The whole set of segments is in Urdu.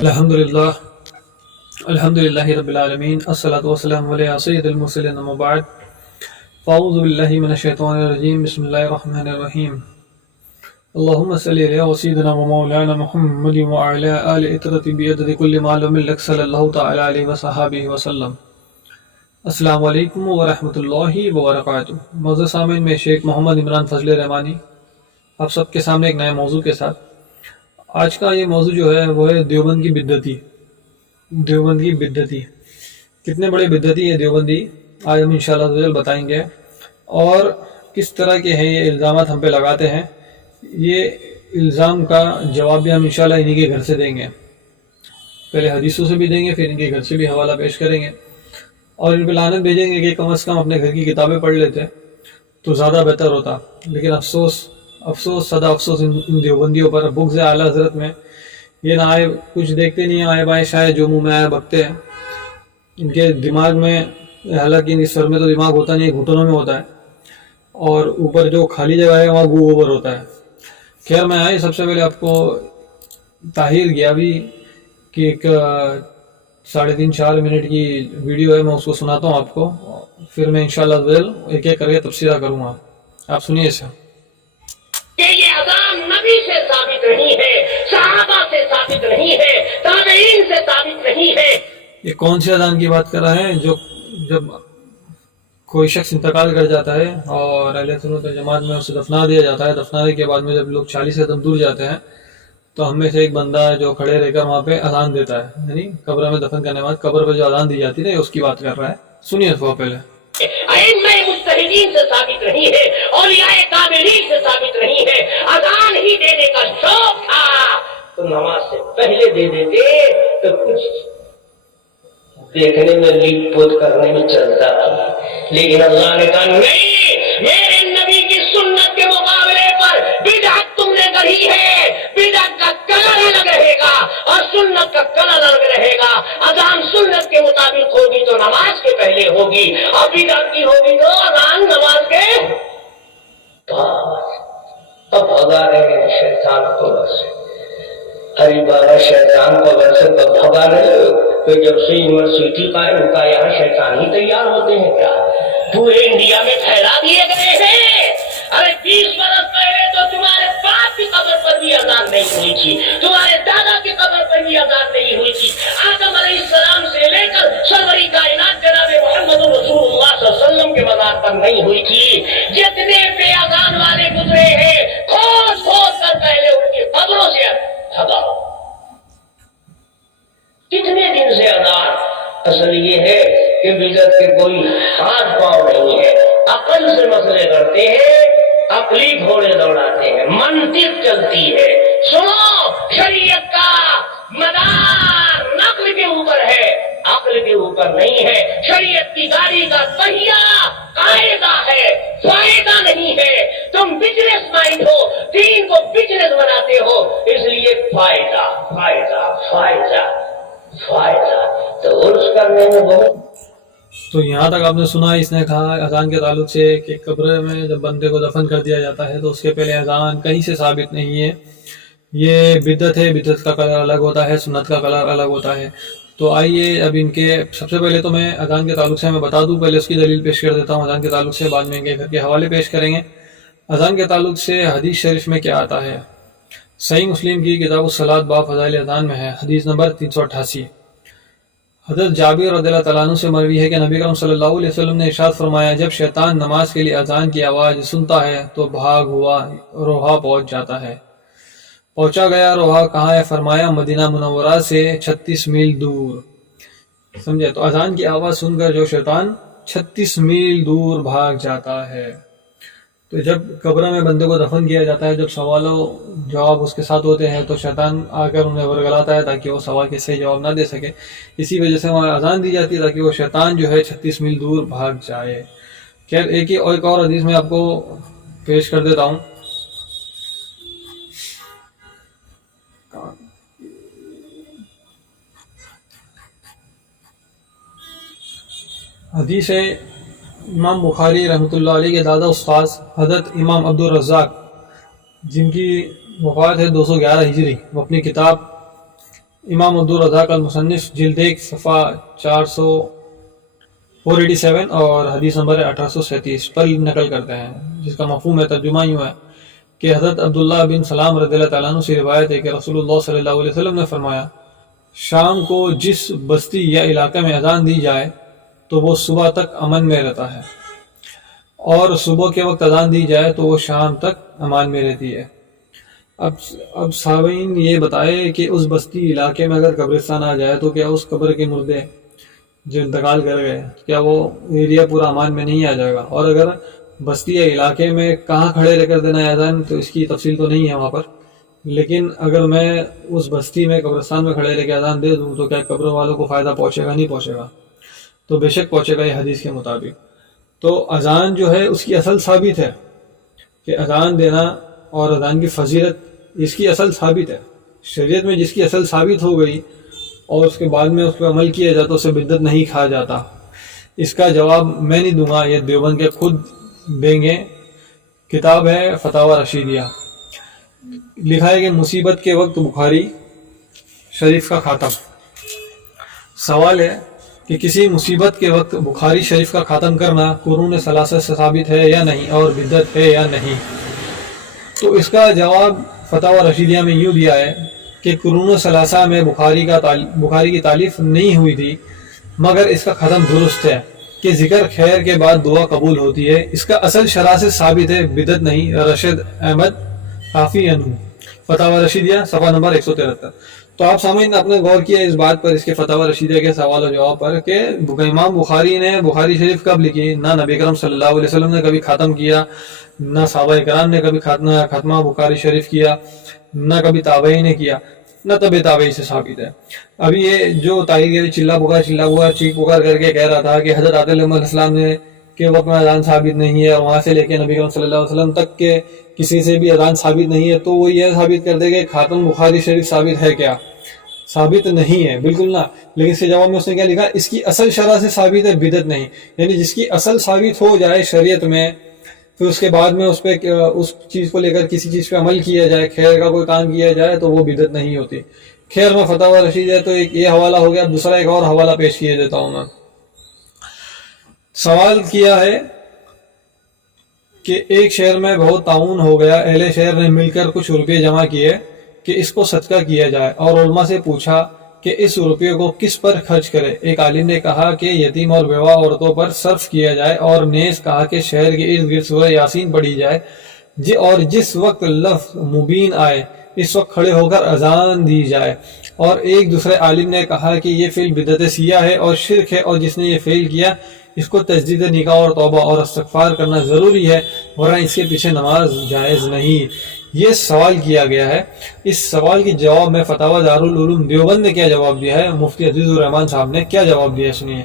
الحمدللہ الحمدللہ رب العالمین الصلاۃ والسلام علی سید المرسلین اما بعد فاعوذ باللہ من الشیطان الرجیم بسم اللہ الرحمن الرحیم اللہم صلی علی سیدنا و مولانا محمد وعلی آل اطرت بیدد کل معلوم لک صلی اللہ تعالی علیہ وصحابہ وسلم۔ السلام علیکم ورحمۃ اللہ وبرکاتہ۔ معزز سامعین، میں شیخ محمد عمران فضل رحمانی آپ سب کے سامنے ایک نئے موضوع کے ساتھ۔ آج کا یہ موضوع جو ہے وہ ہے دیوبند کی بدعتی۔ دیوبند کی بدعتی کتنے بڑے بدعتی ہے دیوبندی، آج ہم انشاءاللہ بتائیں گے، اور کس طرح کے ہیں یہ الزامات ہم پہ لگاتے ہیں۔ یہ الزام کا جواب بھی ہم انشاءاللہ انہی کے گھر سے دیں گے، پہلے حدیثوں سے بھی دیں گے، پھر ان کے گھر سے بھی حوالہ پیش کریں گے، اور ان پہ لعنت بھیجیں گے کہ کم از کم اپنے گھر کی کتابیں پڑھ لیتے تو زیادہ بہتر ہوتا۔ لیکن افسوس صدا افسوس ان دیوبندیوں پر، بغض اعلیٰ حضرت میں یہ نہ آئے، کچھ دیکھتے نہیں آئے بائیں شاید جو منہ میں آئے بکتے ہیں۔ ان کے دماغ میں، حالانکہ ان کے سر میں تو دماغ ہوتا نہیں، گھٹنوں میں ہوتا ہے، اور اوپر جو خالی جگہ ہے وہاں گو اوور ہوتا ہے۔ خیر، میں آئے سب سے پہلے آپ کو طاہر گیابی کی ایک 3.5-4 منٹ کی ویڈیو ہے، میں اس کو سناتا ہوں آپ کو، پھر میں انشاءاللہ ایک ایک کر کے تفسیرہ کروں گا، آپ سنیے اسے۔ کہ یہ اذان نبی سے ثابت نہیں ہے، صحابہ سے ثابت نہیں ہے، تابعین سے ثابت نہیں ہے۔ یہ کون سی اذان کی بات کر رہا ہے؟ جو جب کوئی شخص انتقال کر جاتا ہے اور اہل سنت جماعت میں اسے دفنا دیا جاتا ہے، دفنانے کے بعد میں جب لوگ 40 قدم دور جاتے ہیں تو ہم میں سے ایک بندہ ہے جو کھڑے رہ کر وہاں پہ اذان دیتا ہے، یعنی قبر میں دفن کرنے کے بعد قبر پہ جو اذان دی جاتی ہے اس کی بات کر رہا ہے۔ سنیے اس کو پہلے۔ ائمہ مجتہدین سے ثابت نہیں ہے، اولیاء کاملین سے ثابت نہیں ہے۔ اذان ہی دینے کا شوق تھا تو نماز سے پہلے دے دیتے تو کچھ دیکھنے میں لیپ پوت کرنے میں چلتا تھا، لیکن اللہ نے کہا نہیں، میرے نبی کی سنت کے مقابلے پر بدعت تم نے گڑھی ہے، بدعت کا کلر الگ رہے گا اور سنت کا کلر الگ رہے گا۔ اذان سنت کے مطابق ہوگی تو نماز کے پہلے ہوگی، اور بدعت کی ہوگی تو اذان نماز کے بعد۔ اب بھگا رہے ہیں شیطان کو بس، ارے بابا شیطان کو بس کب بھگا رہے ہو؟ کہ جب سے یونیورسٹی قائم ہوتا ہے یہاں شیطان ہی تیار ہوتے ہیں کیا؟ پورے انڈیا میں پھیلا دیے گئے ہیں۔ ارے 20 برس پہلے تو تمہارے باپ کی قبر پر بھی اذان نہیں ہوئی تھی، تمہارے دادا کی قبر پر بھی اذان نہیں ہوئی تھی۔ آدم علیہ السلام سے لے کر سرور کائنات جناب محمد رسول اللہ صلی اللہ علیہ وسلم کے مزار پر نہیں ہوئی تھی۔ جتنے بے اذان والے گزرے ہیں کھود کھود کر پہلے ان کی قبروں سے بھگاؤ۔ کتنے دن سے اذان؟ اصل یہ ہے کہ بدعت کے کوئی ہاتھ پاؤں نہیں ہے، عقل سے مسئلے کرتے ہیں، عقلی گھوڑے دوڑاتے ہیں، منطق چلتی ہے۔ سنو، شریعت کا مدار نقل کے اوپر ہے، عقل کے اوپر نہیں ہے۔ شریعت کی گاڑی کا پہیا قاعدہ ہے، فائدہ نہیں ہے۔ تم بزنس مائنڈ ہو، دین کو بزنس بناتے ہو، اس لیے فائدہ فائدہ فائدہ فائدہ تو عرض کرنے میں بہت۔ تو یہاں تک آپ نے سنا، اس نے کہا اذان کے تعلق سے کہ قبر میں جب بندے کو دفن کر دیا جاتا ہے تو اس کے پہلے اذان کہیں سے ثابت نہیں ہے، یہ بدعت ہے، بدعت کا کلر الگ ہوتا ہے، سنت کا کلر الگ ہوتا ہے۔ تو آئیے اب ان کے سب سے پہلے تو میں اذان کے تعلق سے میں بتا دوں، پہلے اس کی دلیل پیش کر دیتا ہوں اذان کے تعلق سے، بعد میں ان کے گھر کے حوالے پیش کریں گے۔ اذان کے تعلق سے حدیث شریف میں کیا آتا ہے؟ صحیح مسلم کی کتاب الصلاۃ باب فضائل اذان میں ہے، حدیث نمبر 388۔ حضرت جابر رضی اللہ تعالیٰ عنہ سے مروی ہے کہ نبی کریم صلی اللہ علیہ وسلم نے ارشاد فرمایا، جب شیطان نماز کے لیے اذان کی آواز سنتا ہے تو بھاگ ہوا روحا پہنچ جاتا ہے۔ پہنچا گیا روحا کہاں ہے؟ فرمایا مدینہ منورہ سے 36 میل دور۔ سمجھے؟ تو اذان کی آواز سن کر جو شیطان 36 میل دور بھاگ جاتا ہے۔ تو جب قبر میں بندے کو دفن کیا جاتا ہے، جب سوال و جواب اس کے ساتھ ہوتے ہیں تو شیطان آ کر انہیں ورگلاتا ہے تاکہ وہ سوال کے صحیح جواب نہ دے سکے، اسی وجہ سے وہاں اذان دی جاتی ہے تاکہ وہ شیطان جو ہے 36 میل دور بھاگ جائے۔ خیر، ایک اور حدیث میں آپ کو پیش کر دیتا ہوں۔ حدیث ہے امام بخاری رحمۃ اللہ علیہ کے دادا استاد حضرت امام عبدالرزاق، جن کی وفات ہے 211 ہجری، وہ اپنی کتاب امام عبدالرزاق المصنف جلد 1 صفحہ 487 اور حدیث نمبر 1837 پر نقل کرتے ہیں، جس کا مفہوم ہے، ترجمہ یوں ہے کہ حضرت عبداللہ بن سلام رضی اللہ تعالیٰ عنہ سے روایت ہے کہ رسول اللہ صلی اللہ علیہ وسلم نے فرمایا، شام کو جس بستی یا علاقے میں اذان دی جائے تو وہ صبح تک امن میں رہتا ہے، اور صبح کے وقت اذان دی جائے تو وہ شام تک امان میں رہتی ہے۔ اب سامعین یہ بتائے کہ اس بستی علاقے میں اگر قبرستان آ جائے تو کیا اس قبر کے مردے جو انتقال کر گئے، کیا وہ ایریا پورا امان میں نہیں آ جائے گا؟ اور اگر بستی یا علاقے میں کہاں کھڑے رہ کر دینا ہے اذان، تو اس کی تفصیل تو نہیں ہے وہاں پر، لیکن اگر میں اس بستی میں قبرستان میں کھڑے رہ کے اذان دے دوں تو کیا قبر والوں کو فائدہ پہنچے گا؟ نہیں پہنچے گا۔ تو بے شک پہنچے گا، یہ حدیث کے مطابق۔ تو اذان جو ہے اس کی اصل ثابت ہے کہ اذان دینا اور اذان کی فضیلت، اس کی اصل ثابت ہے شریعت میں۔ جس کی اصل ثابت ہو گئی اور اس کے بعد میں اس پہ عمل کیا جاتا، اسے بدعت نہیں کہا جاتا۔ اس کا جواب میں نہیں دوں گا، یہ دیوبند کے خود دیں گے۔ کتاب ہے فتاوی رشیدیہ، لکھا ہے کہ مصیبت کے وقت بخاری شریف کا خاتم۔ سوال ہے کہ کسی مصیبت کے وقت بخاری شریف کا خاتم کرنا قرون ثلاثہ سے ثابت ہے یا نہیں، اور بدعت ہے یا نہیں؟ تو اس کا جواب فتاوی رشیدیہ میں یوں دیا ہے کہ قرون ثلاثہ میں بخاری کی تالیف نہیں ہوئی تھی، مگر اس کا ختم درست ہے کہ ذکر خیر کے بعد دعا قبول ہوتی ہے۔ اس کا اصل شرح سے ثابت ہے، بدعت نہیں۔ رشید احمد کافی انو، فتاوی رشیدیہ صفحہ نمبر 173۔ تو آپ سامعین نے اپنے غور کیا اس بات پر، اس کے فتاوی رشیدیہ کے سوال و جواب پر، کہ امام بخاری نے بخاری شریف کب لکھی؟ نہ نبی کرم صلی اللہ علیہ وسلم نے کبھی ختم کیا، نہ صحابہ کرام نے کبھی ختمہ بخاری شریف کیا، نہ کبھی تابعی نے کیا، نہ طب تابعی سے ثابت ہے۔ ابھی یہ جو تاریخ چلا پکار چیخ پکار کر کے کہہ رہا تھا کہ حضرت آدم علیہ السلام نے کے وقت میں اذان ثابت نہیں ہے، اور وہاں سے لے کے نبی کرم صلی اللہ علیہ وسلم تک کے کسی سے بھی اذان ثابت نہیں ہے، تو وہ یہ ثابت کر دے کہ خاتم بخاری شریف ثابت ہے کیا؟ ثابت نہیں ہے، بالکل نہ۔ لیکن اس کے جواب میں اس نے کیا لکھا؟ اس کی اصل شرح سے ثابت ہے، بدعت نہیں۔ یعنی جس کی اصل ثابت ہو جائے شریعت میں، پھر اس کے بعد میں اس پہ اس چیز کو لے کر کسی چیز پہ عمل کیا جائے، خیر کا کوئی کام کیا جائے، تو وہ بدعت نہیں ہوتی۔ خیر میں فتاوی رشید ہے تو ایک یہ حوالہ ہو گیا، دوسرا ایک اور حوالہ پیش کیے دیتا ہوں میں۔ سوال کیا ہے کہ ایک شہر میں بہت تعاون ہو گیا، اہل شہر نے مل کر کچھ روپے جمع کیے کہ اس کو صدقہ کیا جائے، اور علماء سے پوچھا کہ اس روپے کو کس پر خرچ کرے۔ ایک عالم نے کہا کہ یتیم اور بیوہ عورتوں پر صرف کیا جائے، اور نیز کہا کہ شہر کے ارد گرد سورہ یاسین پڑھی جائے، اور جس وقت لفظ مبین آئے اس وقت کھڑے ہو کر اذان دی جائے۔ اور ایک دوسرے عالم نے کہا کہ یہ فعل بدعت سیاہ ہے اور شرک ہے، اور جس نے یہ فعل کیا اس کو تجدید نکاح اور توبہ اور استغفار کرنا ضروری ہے، ورنہ اس کے پیچھے نماز جائز نہیں۔ یہ سوال کیا گیا ہے۔ اس سوال کے جواب میں فتاوی دارالعلوم دیوبند نے کیا جواب دیا ہے، مفتی عزیز الرحمان صاحب نے کیا جواب دیا، سنیے۔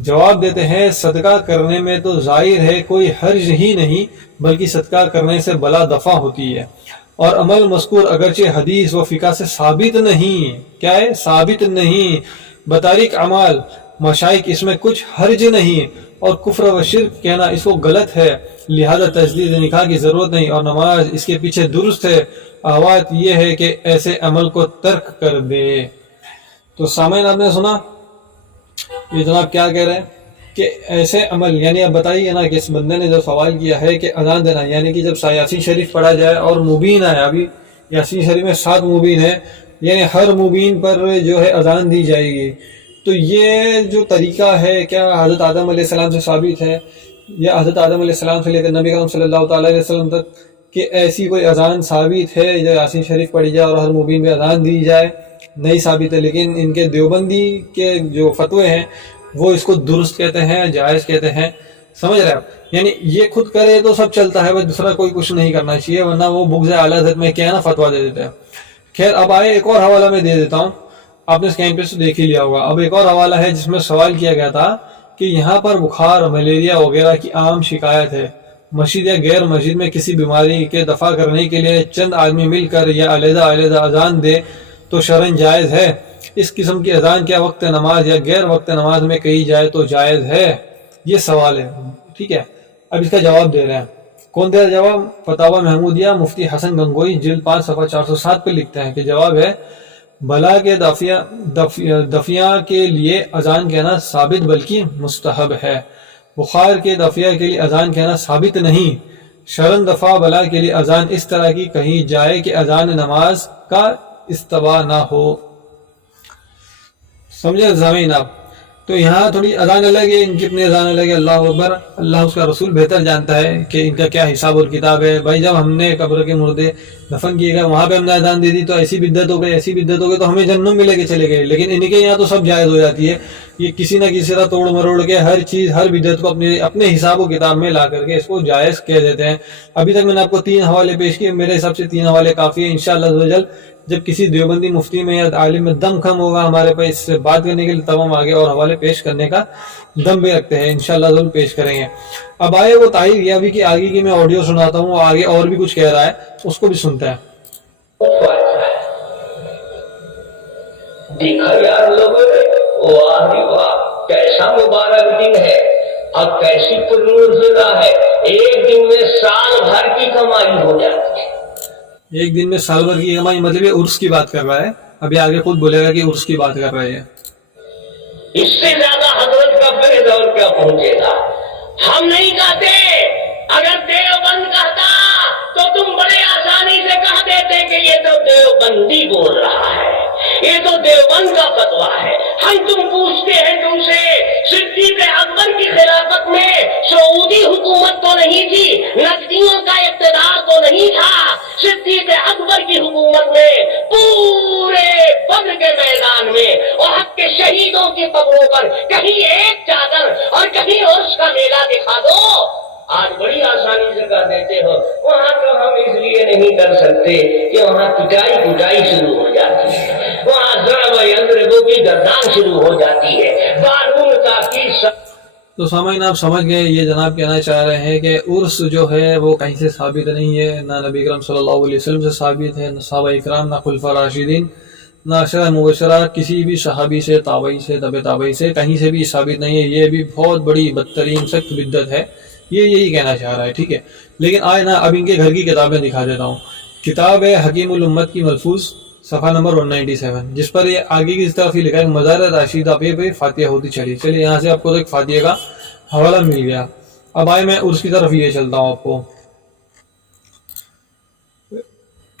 جواب دیتے ہیں، صدقہ کرنے میں تو ظاہر ہے کوئی حرج ہی نہیں، بلکہ صدقہ کرنے سے بلا دفع ہوتی ہے، اور عمل مذکور اگرچہ حدیث و فقہ سے ثابت نہیں، کیا ہے؟ ثابت نہیں، بطریق اعمال مشائخ اس میں کچھ حرج نہیں، اور کفر و شرک کہنا اس کو غلط ہے، لہذا تجدید نکاح کی ضرورت نہیں، اور نماز اس کے پیچھے درست ہے۔ آوات یہ ہے کہ ایسے عمل کو ترک کر دے۔ تو سامعین آپ نے سنا یہ جناب کیا کہہ رہے ہیں کہ ایسے عمل، یعنی اب بتائیے نا کہ اس بندے نے جو سوال کیا ہے کہ اذان دینا، یعنی کہ جب یاسین شریف پڑھا جائے اور مبین آئے، ابھی یاسین شریف میں 7 مبین ہے، یعنی ہر مبین پر جو ہے اذان دی جائے گی، تو یہ جو طریقہ ہے کیا حضرت آدم علیہ السلام سے ثابت ہے، یا حضرت آدم علیہ السلام سے لے کر نبی کرم صلی اللہ تعالیٰ علیہ وسلم تک کہ ایسی کوئی اذان ثابت ہے جو یاسین شریف پڑھی جائے اور ہر مبین میں اذان دی جائے؟ نہیں ثابت ہے۔ لیکن ان کے دیوبندی کے جو فتوے ہیں وہ اس کو درست کہتے ہیں، جائز کہتے ہیں، سمجھ رہے آپ؟ یعنی یہ خود کرے تو سب چلتا ہے، بس دوسرا کوئی کچھ نہیں کرنا چاہیے، ورنہ وہ بغض اعلیٰ حضرت میں کیا ہے نا فتویٰ دے دیتے ہیں۔ خیر اب آئے ایک اور حوالہ میں دے دیتا ہوں، آپ نے اسکرین پہ سے دیکھ ہی لیا ہوگا۔ اب ایک اور حوالہ ہے جس میں سوال کیا گیا تھا کہ یہاں پر بخار، ملیریا وغیرہ کی عام شکایت ہے، مسجد یا غیر مسجد میں کسی بیماری کے دفع کرنے کے لیے چند آدمی مل کر یا علیحدہ اذان دے تو شرعاً جائز ہے؟ اس قسم کی اذان کیا وقت نماز یا غیر وقت نماز میں کہی جائے تو جائز ہے؟ یہ سوال ہے، ٹھیک ہے۔ اب اس کا جواب دے رہے ہیں، کون دے رہا جواب؟ فتاوی محمودیہ مفتی حسن گنگوئی جلد 5 صفحہ 407 پہ لکھتے ہیں کہ جواب ہے، بلا کے دفیہ کے لیے اذان کہنا ثابت بلکہ مستحب ہے، بخار کے دفیہ کے لیے اذان کہنا ثابت نہیں۔ شرن دفع بلا کے لیے اذان اس طرح کی کہی جائے کہ اذان نماز کا استباح نہ ہو۔ سمجھے سامعین آپ؟ تو یہاں تھوڑی اذان الگ ہے، ان کی اپنی اذان الگ ہے، اللہ اکبر، اللہ اس کا رسول بہتر جانتا ہے کہ ان کا کیا حساب اور کتاب ہے۔ بھائی جب ہم نے قبر کے مردے دفن کیے گئے وہاں پہ ہم نے اذان دے دی تو ایسی بدعت ہو گئی، ایسی بدعت ہو گئی تو ہمیں جہنم میں لے کے چلے گئے، لیکن ان کے یہاں تو سب جائز ہو جاتی ہے۔ یہ کسی نہ کسی طرح توڑ مروڑ کے ہر چیز، ہر بدعت کو اپنے حساب و کتاب میں لا کر کے اس کو جائز کہہ دیتے ہیں۔ ابھی تک میں نے آپ کو 3 حوالے پیش کیے، میرے حساب سے 3 حوالے کافی ہیں۔ انشاءاللہ عز و جل جب کسی دیوبندی مفتی میں یا عالم میں دم کم ہوگا ہمارے پاس اس سے بات کرنے کے لیے، تب ہم آگے اور حوالے پیش کرنے کا دم بھی رکھتے ہیں، انشاءاللہ ضرور پیش کریں گے۔ اب آئے وہ طاہر ریاوی کی آگے کی میں آڈیو سناتا ہوں، آگے اور بھی کچھ کہہ رہا ہے، اس کو بھی سنتے ہیں۔ دیکھا یار لوگوں نے، واہ واہ کیسا مبارک دن ہے اور کیسی پرنور فضا ہے، ایک دن میں سال بھر کی کمائی ہو جاتی ہے۔ ایک دن میں سال بھر کی کمائی، مطلب یہ عرس کی بات کر رہا ہے، ابھی آگے خود بولے گا کہ عرس کی بات کر رہے ہیں۔ اس سے زیادہ حضرت کا فیض اور کیا پہنچے گا؟ ہم نہیں کہتے، اگر دیوبند کہتا تو تم بڑے آسانی سے کہہ دیتے کہ یہ تو دیوبندی بول رہا ہے، یہ تو دیوبند کا فتویٰ ہے۔ ہم تم پوچھتے ہیں تم سے، صدیق اکبر کی خلافت میں سعودی حکومت تو نہیں تھی، نجدیوں کا اقتدار تو نہیں تھا، صدیق اکبر کی حکومت میں پورے بدر کے میدان میں احد کے شہیدوں کی قبروں پر کہیں ایک چادر اور کہیں عرس کا میلہ دکھا دو۔ آج بڑی آسانی سے کر دیتے ہو، وہاں تو ہم اس لیے نہیں کر سکتے کہ وہاں پٹائی شروع ہو جاتی ہے، وہاں ضرب یضربو کی گردان شروع ہو جاتی ہے، قانون کا کی تو سامعین آپ سمجھ گئے، یہ جناب کہنا چاہ رہے ہیں کہ عرس جو ہے وہ کہیں سے ثابت نہیں ہے، نہ نبی کرم صلی اللہ علیہ وسلم سے ثابت ہے، نہ صحابہ اکرام، نہ خلفاء راشدین، نہ عشرہ مبشرہ، کسی بھی صحابی سے، تابعی سے، تبع تابعی سے، کہیں سے بھی ثابت نہیں ہے۔ یہ بھی بہت بڑی بدترین سخت بدعت ہے، یہ یہی کہنا چاہ رہا ہے، ٹھیک ہے۔ لیکن آئے نا اب ان کے گھر کی کتابیں دکھا دیتا ہوں۔ کتاب ہے حکیم الامت کی ملفوظ، صفحہ نمبر 197، جس پر یہ آگے کی اس طرف ہی لکھا ہے مزار راشدہ پہ فاتحہ ہوتی چلی۔ چلیے یہاں سے آپ کو ایک فاتحہ کا حوالہ مل گیا۔ اب آئے میں عرس کی طرف یہ چلتا ہوں آپ کو۔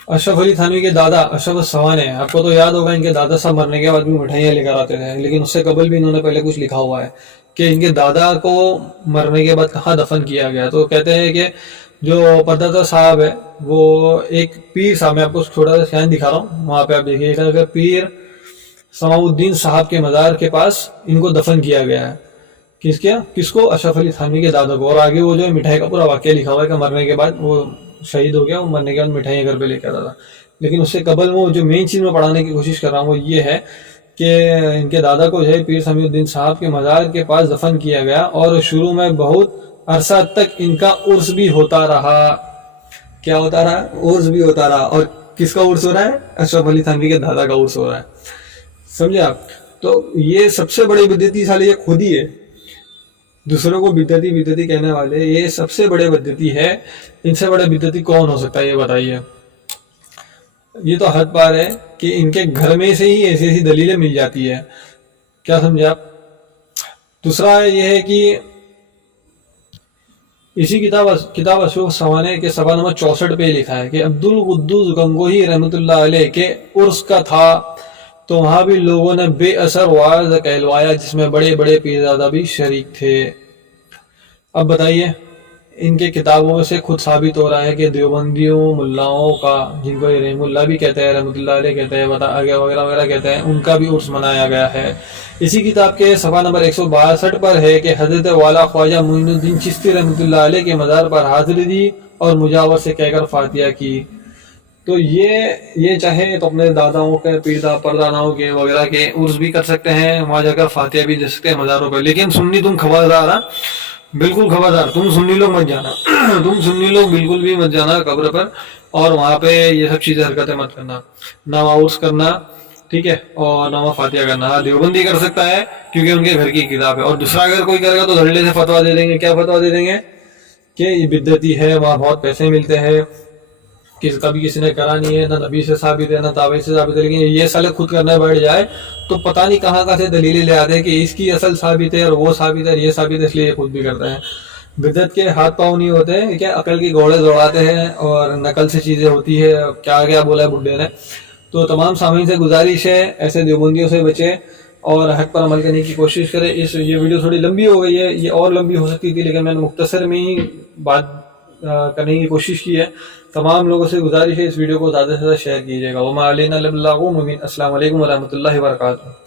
اشرف علی تھانوی کے دادا اشرف السوانح، آپ کو تو یاد ہوگا ان کے دادا صاحب مرنے کے بعد بھی مٹھائیاں لے کر آتے تھے، لیکن اس سے قبل بھی انہوں نے پہلے کچھ لکھا ہوا ہے کہ ان کے دادا کو مرنے کے بعد کہاں دفن کیا گیا۔ تو کہتے ہیں کہ جو پردادا صاحب ہے وہ ایک پیر صاحب، میں آپ کو چھوٹا سا شہن دکھا رہا ہوں، وہاں پہ آپ دیکھیے گا پیر سماع الدین صاحب کے مزار کے پاس ان کو دفن کیا گیا ہے۔ کس کو؟ اشرف علی تھانوی کے دادا کو۔ اور آگے وہ جو ہے مٹھائی کا پورا واقعہ لکھا ہوا ہے کہ مرنے کے بعد وہ شہید ہو گیا، وہ مرنے کے بعد مٹھائیاں گھر پہ لے کے آتا تھا۔ لیکن اس سے قبل وہ جو مین چیز میں پڑھانے کی کوشش کر رہا ہوں وہ یہ ہے کہ ان کے دادا کو جو ہے پیر سمیع الدین صاحب کے مزار کے پاس دفن کیا گیا، اور شروع میں بہت عرصہ تک ان کا عرس بھی ہوتا رہا۔ کیا ہوتا رہا؟ عرس بھی ہوتا رہا۔ اور کس کا عرس ہو رہا ہے؟ اشرف علی تھانوی کے دادا کا عرس ہو رہا ہے، سمجھے آپ؟ تو یہ سب سے بڑی بدعتی سالے یہ خود ہی ہے، دوسروں کو بدعتی کہنے والے یہ سب سے بڑے بدعتی ہے۔ ان سے بڑے بدعتی کون ہو سکتا ہے یہ بتائیے؟ یہ تو حد پار ہے کہ ان کے گھر میں سے ہی ایسی ایسی دلیلیں مل جاتی ہے، کیا سمجھے آپ؟ دوسرا یہ ہے کہ اسی کتاب اشرف سوانح کے صفحہ نمبر 64 پہ لکھا ہے کہ عبد القدوس گنگوہی رحمۃ اللہ علیہ کے عرس کا تھا، تو وہاں بھی لوگوں نے بے اثر وعظ کہلوایا جس میں بڑے بڑے پیرزادہ بھی شریک تھے۔ اب بتائیے، ان کے کتابوں سے خود ثابت ہو رہا ہے کہ دیوبندیوں ملاؤں کا، جن کو رحم اللہ بھی کہتے ہیں، رحمۃ اللہ علیہ کہتے ہیں، وغیرہ وغیرہ کہتے ہیں، ان کا بھی عرس منایا گیا ہے۔ اسی کتاب کے صفحہ نمبر 162 پر ہے کہ حضرت والا خواجہ معین الدین چشتی رحمۃ اللہ علیہ کے مزار پر حاضری دی اور مجاور سے کہہ کر فاتحہ کی۔ تو یہ چاہے تو اپنے داداؤں کے، پرداناؤں کے وغیرہ کے عرس بھی کر سکتے ہیں، وہاں جا کر فاتحہ بھی دے سکتے ہیں مزاروں پر، لیکن سنی تم خبردار، بالکل خبردار، تم سنی لوگ مت جانا، تم سنی لوگ بالکل بھی مت جانا قبر پر، اور وہاں پہ یہ سب چیزیں حرکتیں مت کرنا، نہ وہاں عرس کرنا، ٹھیک ہے، اور نہ وہاں فاتحہ کرنا۔ دیوبندی کر سکتا ہے کیونکہ ان کے گھر کی کتاب ہے، اور دوسرا اگر کوئی کرے گا تو دھڑلے سے فتویٰ دے دیں گے۔ کیا فتویٰ دے دیں گے؟ کہ یہ بدعتی ہے، وہاں بہت پیسے ملتے ہیں، کبھی کسی نے کرا نہیں ہے، نہ نبی سے ثابت ہے نہ تابعی سے ثابت ہے، لیکن یہ سالے خود کرنے بیٹھ جائے تو پتہ نہیں کہاں سے دلیلیں لے آتے ہیں کہ اس کی اصل ثابت ہے اور وہ ثابت ہے اور یہ ثابت ہے، اس لیے یہ خود بھی کرتے ہیں۔ بدعت کے ہاتھ پاؤں نہیں ہوتے ہیں، کیا عقل کی گھوڑے دوڑاتے ہیں اور نقل سے چیزیں ہوتی ہے، کیا کیا بولا ہے بڈھے نے۔ تو تمام سامعین سے گزارش ہے ایسے دیوبندیوں سے بچے اور حق پر عمل کرنے کی کوشش کرے۔ یہ ویڈیو تھوڑی لمبی ہو گئی ہے، یہ اور لمبی ہو سکتی تھی لیکن میں نے مختصر میں ہی بات کرنے کی کوشش کی ہے۔ تمام لوگوں سے گزارش ہے اس ویڈیو کو زیادہ سے زیادہ شیئر کیجیے گا۔ وما علینا الا البلاغ المبین۔ السلام علیکم ورحمۃ اللہ وبرکاتہ۔